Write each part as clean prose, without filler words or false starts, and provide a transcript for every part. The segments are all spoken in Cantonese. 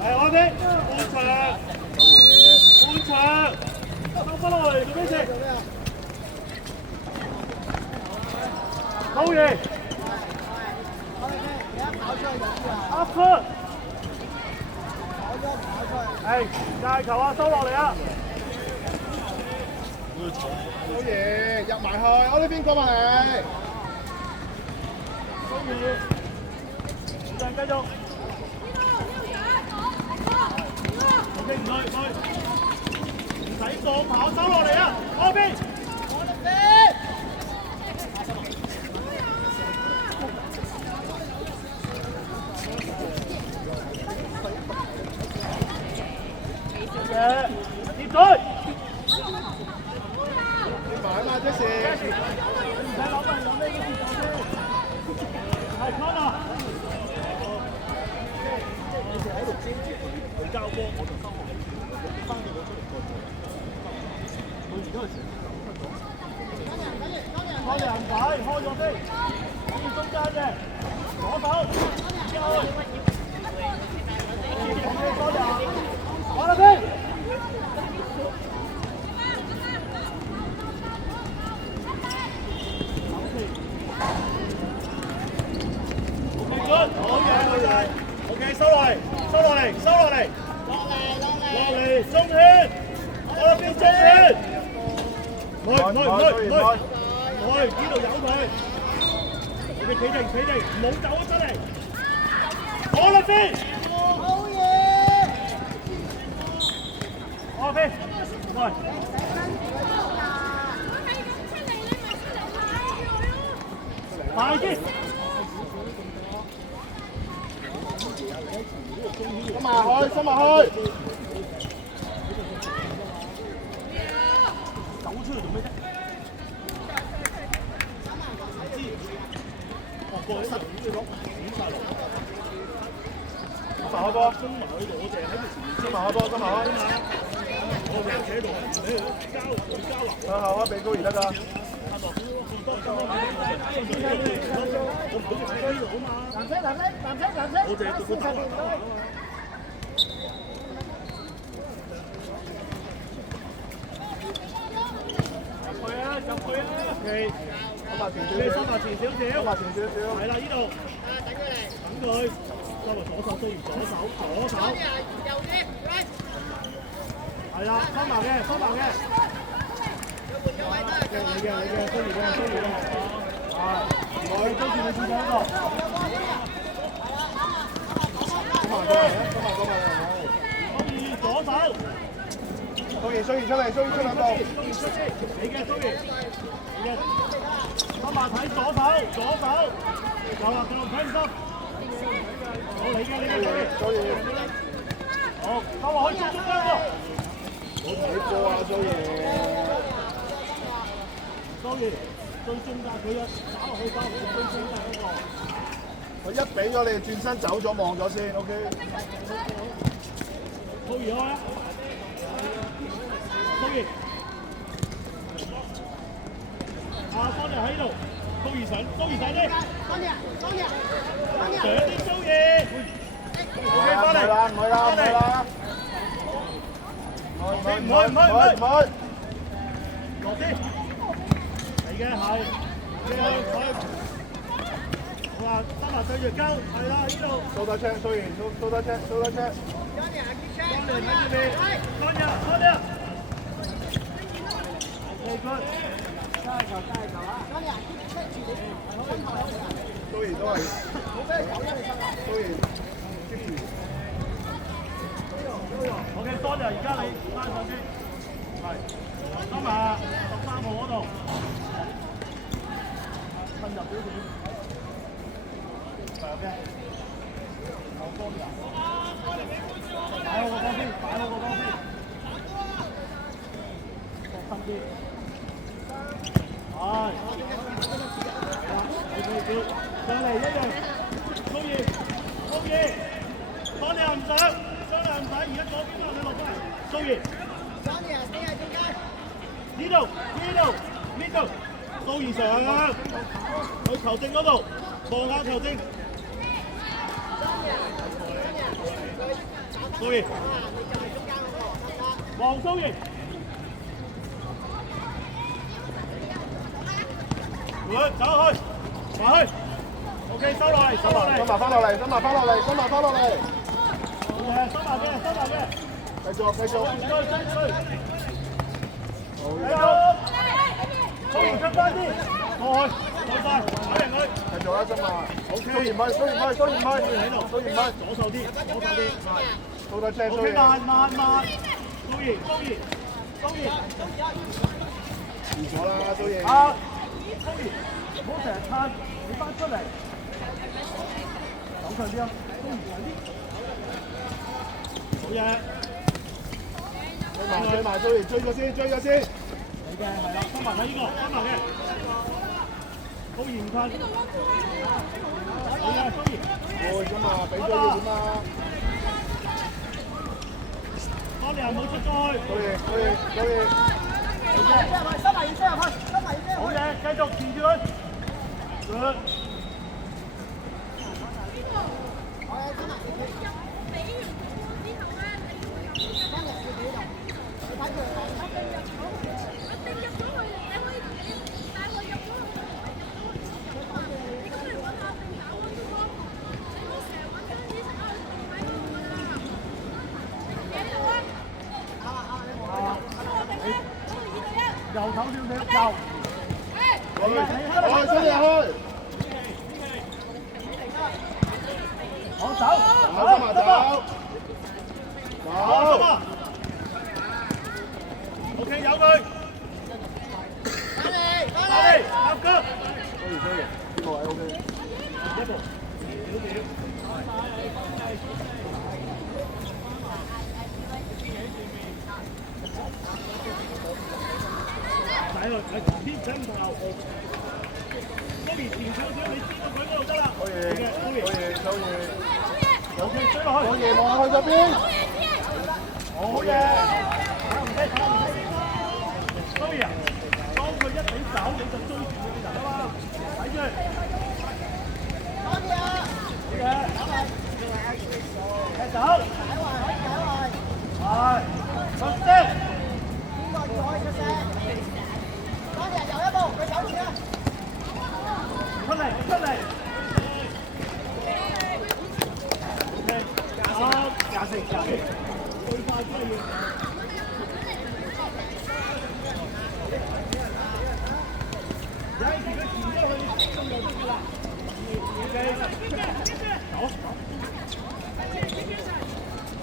係我哋半場，半場，收翻落嚟做咩事？好嘢！阿坤，係界球啊，收落嚟啊！好嘢，入埋去，我呢邊過埋嚟。好嘢，繼續。OK， 唔使放跑，收落嚟啊！嗰邊。嘅，接隊。你慢嘛，即是。唔使諗啊，諗呢個節奏先。係 con 啊！你哋喺度遮住佢交波，我就收學。你翻到我出嚟過咗。佢而家係成日走開人仔，開咗先。喺中間嘅，左手，之後。多人，玩啦先。OK， 收落嚟，收落嚟，收落嚟，落嚟，中圈，嗰邊中圈，唔去，呢度有佢。OK， 企定，唔好走出嚟，攞啦先。好嘢。OK， 喂。快啲！收埋去，收埋去。走出嚟做咩啫？唔知。過去塞住落，點晒落。收埋開波。中埋去度，我淨係喺度前面。收埋開波，收埋開。我哋企喺度，交流。向後啊，俾高而得㗎。我淨係個打橫。入去啊 ！OK， 收埋前少少。收埋前少少。收埋前少少。係啦，呢度。等佢。收埋左手，蘇完左手。係啦，收埋嘅。蘇完嘅。啊，我跟住你轉咗喺度。左手。蘇怡出嚟，蘇怡出兩步。你嘅蘇怡，你嘅。收埋睇左手。有啦，繼續睇唔心。好，你嘅。蘇怡。好，收落去中間喎。好睇波啊，蘇怡。蘇怡，最中間佢一打落去，最中間嗰個。佢一俾咗你轉身走咗望咗先 ，OK。蘇怡開啊！蘇怡，方日喺度，蘇怡上啲。上啲蘇怡。OK， 翻嚟。唔去啦。唔去。落啲。係嘅，係。你去。好啦，得埋對住交，係啦，呢度。收得車，蘇怡，收得車。方日睇住你。方日。OK， good。加油啊！蘇怡都係。蘇怡。OK， 多謝，而家你拉上先，係，收埋13號嗰度，進入表點，係 OK， 好多人，擺好個波先，放心啲，係，上嚟一樣，蘇怡，當你唔上。唔使，而家左邊啦，你落翻嚟，蘇怡。呢度，蘇怡上，去球證嗰度，望下球證。蘇怡，黃蘇怡，走去，埋去 ，OK， 收落嚟，收落嚟，收埋翻落嚟，收埋翻落嚟，收埋翻落嚟。收埋嘅，收埋嘅，繼續，繼續。繼續，蘇怡出翻啲，過去，過晒，打贏佢。繼續啦，真嘛。OK，蘇怡唔係，蘇怡唔係，蘇怡唔係，喺度，蘇怡唔係，左手啲，左手啲。到得車，蘇 OK， 怡。慢，蘇怡，蘇怡，蘇怡。完咗啦，蘇怡。啊，蘇怡，唔好成日撐，你翻出嚟。走上啲啊，蘇怡上啲。好嘢。追埋，蘇怡，追咗先，追咗先。係嘅，係啦，收埋佢呢個，收埋嘅。蘇怡唔撐。好嘅，蘇怡。會咁啊，俾咗要點啊？當你又冇出咗去。蘇怡，蘇怡，蘇怡。好嘢，繼續纏住佢。右手跳你右。去，蘇怡去。好走，收埋走。走。OK， 有佢。翻嚟，立腳。蘇怡，呢個位 OK。一步，少少。睇佢，喺旁邊請唔同後步。嗰邊前少少，你知道佢嗰度得啦。蘇怡，蘇怡。OK， 追落去。蘇怡望去咗邊？好嘢。唔使，蘇怡啊，當佢一俾走，你就追住佢嘅人啊嘛。睇住。好嘢。踢走。係。出聲。出嚟，出嚟。OK，廿四，最快都要。有時佢前咗去，咁就得㗎啦。OK，走。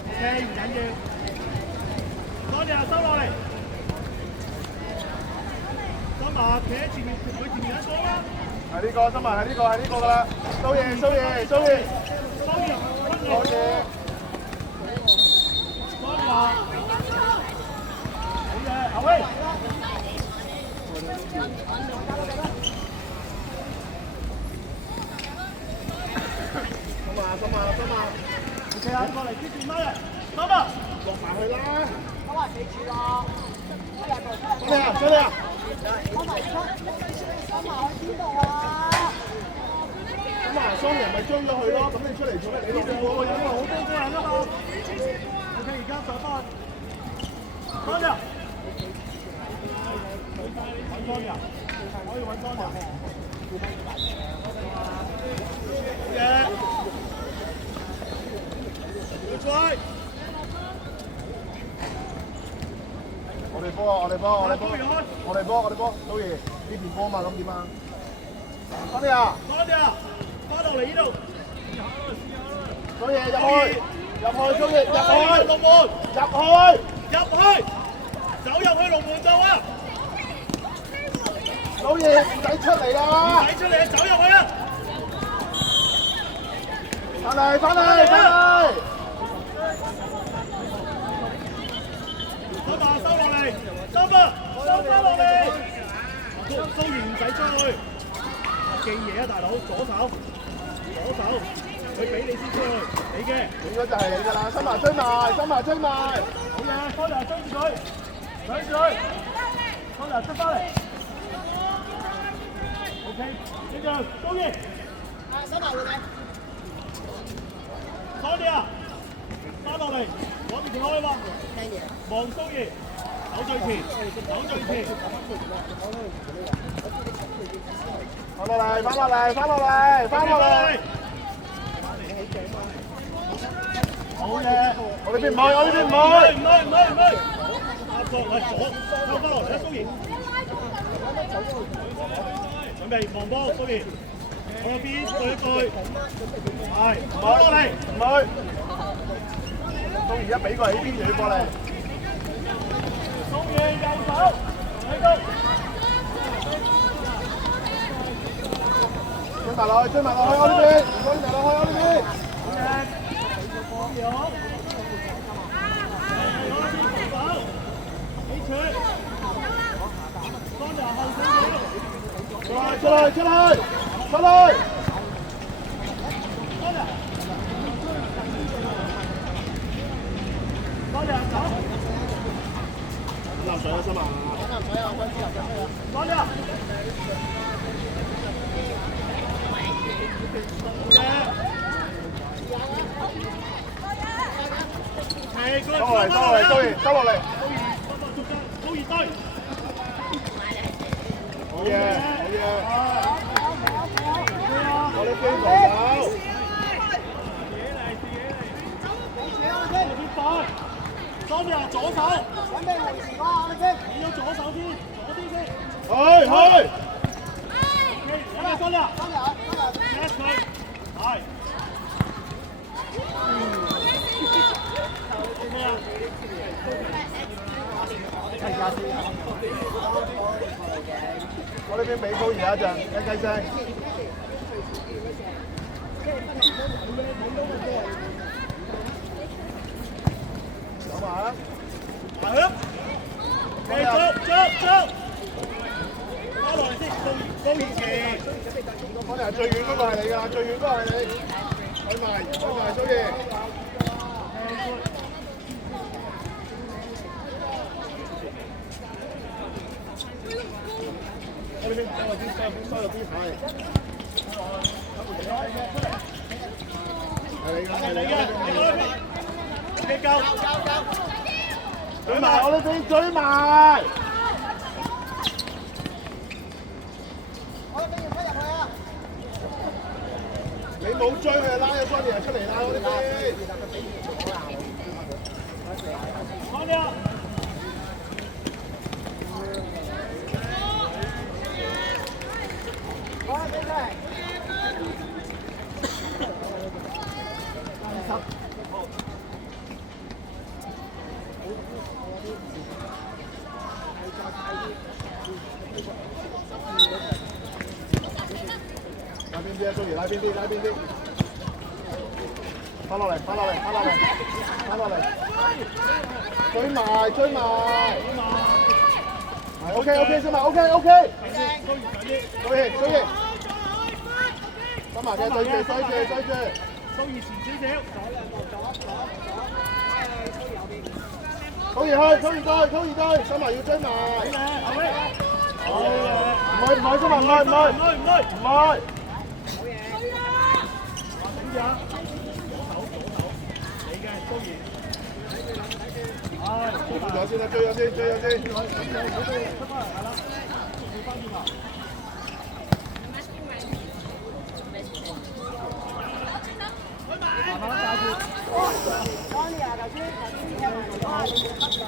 OK，唔緊要。多謝收落嚟。收埋，企喺前面，佢前面一個啦。係呢個，新聞係呢個㗎啦。蘇怡，蘇怡，蘇怡。好嘢。多謝。好嘢，後威。收埋。OK 啊，過嚟接住乜啊？收啊！落埋去啦。死住咯！出嚟啊！收埋去邊度啊？咁啊，雙人咪追咗佢咯。咁你出嚟做咩？你呢邊個人好多個人啊嘛。OK， 而家上翻。多謝。揾多謝，可以揾多謝。好嘢。要追。我哋波，蘇怡呢邊波嘛，咁點啊？多啲啊！翻落嚟呢度。蘇怡入去，蘇怡入去，龍門，走入去龍門度啊！蘇怡唔使出嚟啦！睇出嚟啊，走入去啊！翻嚟！收落嚟，收翻落嚟。蘇怡唔使出去，記嘢啊，大佬，左手，佢俾你先出去，你嘅。應該就係你㗎啦，收埋追埋。好嘢，多謝追住佢，多謝出翻嚟。OK， 呢個蘇怡。收埋佢哋。多謝啊，翻落嚟。邊條開嘛？望蘇怡，走最前，走最前。翻落嚟，翻落嚟，翻落嚟，翻落嚟。好嘢！我呢邊唔去，我呢邊唔去。唔去。阿國嚟左，收翻落嚟，蘇怡。準備望波，蘇怡。我嗰邊對一對，係，攞落嚟，唔去。蘇怡一俾過嚟呢邊就要過嚟。蘇怡右手，喺度。追埋落去，追埋落去我呢邊，追埋落去我呢邊。好。出嚟！流水啊，新馬。流水啊，開始流水啊！多啲啊！收落嚟！高二堆。好嘢！我哋飛防守。左邊左手。準備回時啊！我哋先。你要左手先，左邊先。去！有冇分啊？今日。 Yes 佢。係。我呢邊俾高兒一陣，雞聲。走埋。係啊！捉！翻落嚟先，高二前。我哋最遠嗰個係你㗎，最遠嗰個係你。去埋，蘇怡。我呢邊收入啲牌。係你㗎，你夠。追埋我呢邊，追埋。我哋俾人推入去啊！你冇追佢，拉咗Sonia出嚟啦！我呢邊。快啲啊！拉邊啲啊，蘇怡，拉邊啲。翻落嚟。追埋。係 OK 先嘛 OK。蘇怡。收埋嘅，對住。蘇怡前少少。蘇怡對，收埋要追埋。好嘢，唔係，收埋唔係。頂住啊！左手，你嘅蘇怡。追咗先。出翻嚟係啦，調翻轉頭。慢慢帶住。Sonia頭先有埋花，你要黑咗啊！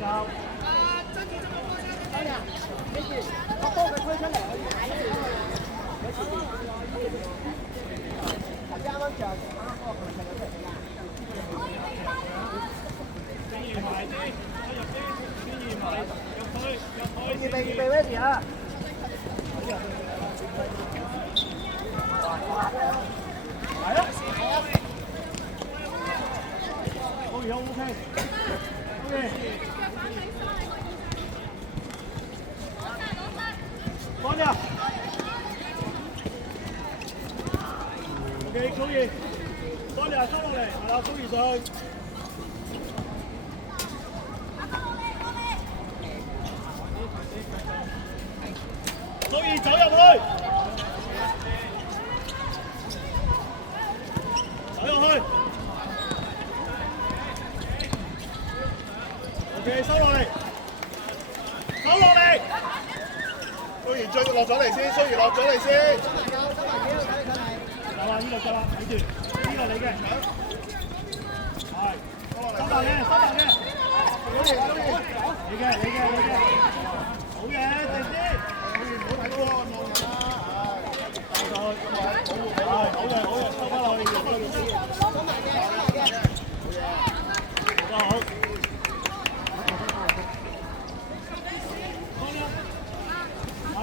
教。Sonia，記住，個波佢推出嚟，我要踩住。頭先啱啱着嗰個球場有出嚟㗎。預備 ready 啊！係啊！高兒 OK。放下。OK， 高兒，放下收落嚟，係啦，高兒上去。高兒走入去。走入去。OK， 收落嚟，收落嚟。蘇怡追落咗嚟先，蘇怡落咗嚟先。有啦，呢個夠啦，睇住，呢個你嘅。係，收埋嘅，收埋嘅。你嘅，好嘢，靜啲。唔好睇嗰個望人啦，好嘅，收翻落去，收翻落去。好。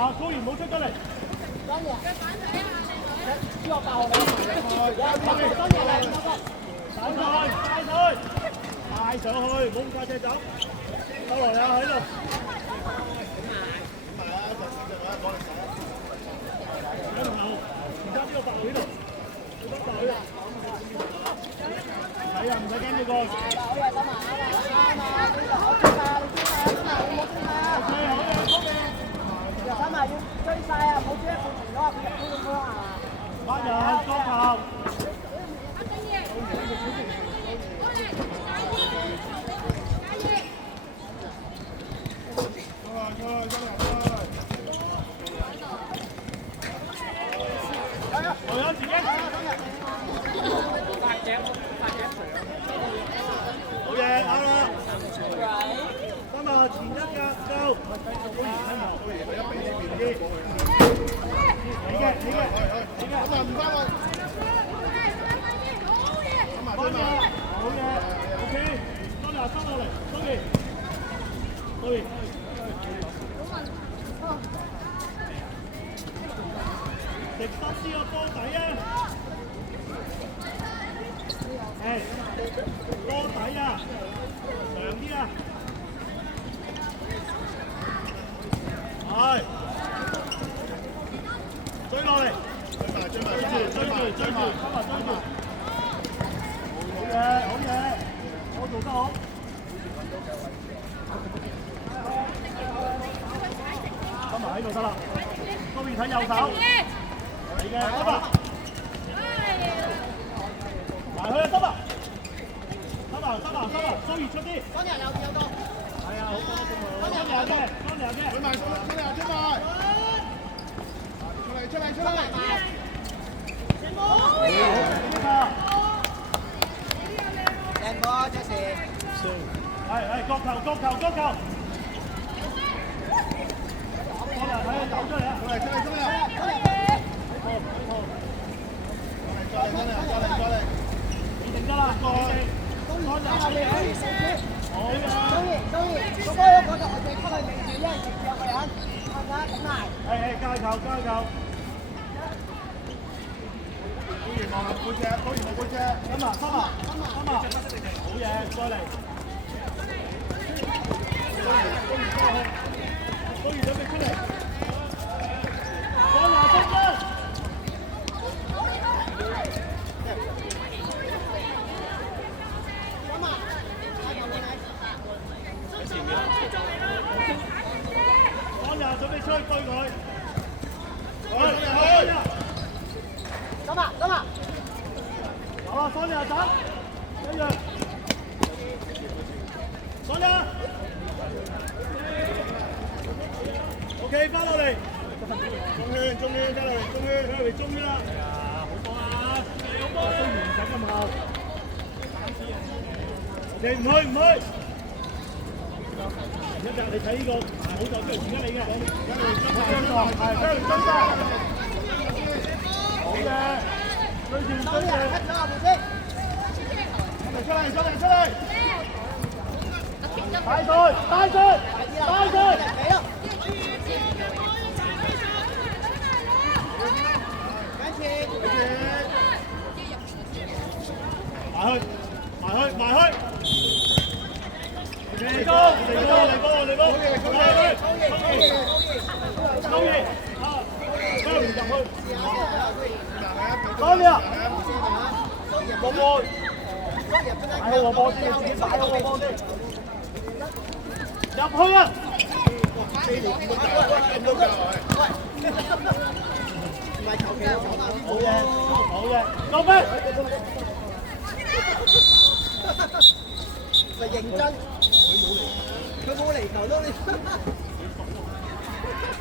啊，高然冇出得嚟。呢個8號你帶上去，唔好咁快隻走。收來啊，喺度。喺度後，而家呢個8號呢度，係啊，唔使驚呢個。打埋要追晒啊！唔好追一步停咗啊！佢入咗啊！班人多球。我有自己。好嘢，啱啦。今日前一格夠。咁啊唔翻去。好嘢 ，OK， 收落嚟，收完，食多啲個波底啊！係，波底啊，長啲啊！係，追落嚟，追住，好嘢，我做得好。今日喺度得啦，高邊睇右手，嚟嘅，得啦，埋去啊，得啦，蘇怡出啲，係啊，好多，出嚟嘅，出埋，出嚟，靚波，這是。係，角球，過嚟，走出嚟啊！出嚟，你定得啦，過嚟，好嘅，中意，個波嗰個我哋出去未住，因為直接個人，係咪？咁埋。係，加球。望下背脊，收埋，好嘢，再嚟。高兒準備出嚟，放下中間。放下準備出去對佢。走嘛。好啊，放下走，一樣。放下。OK， 翻落嚟，中圈，加落嚟，中圈啦。係啊，好波啊，好波啊，都完整咁後。OK， 唔去。一隻你睇呢個好就即係而家你嘅，好嘅，追住，出嚟，帶佢。埋去。嚟高，多啲啊！個波，擺好個波先，自己擺好個波先，入去啊！好嘢，落飛！咪認真。佢冇嚟球都你。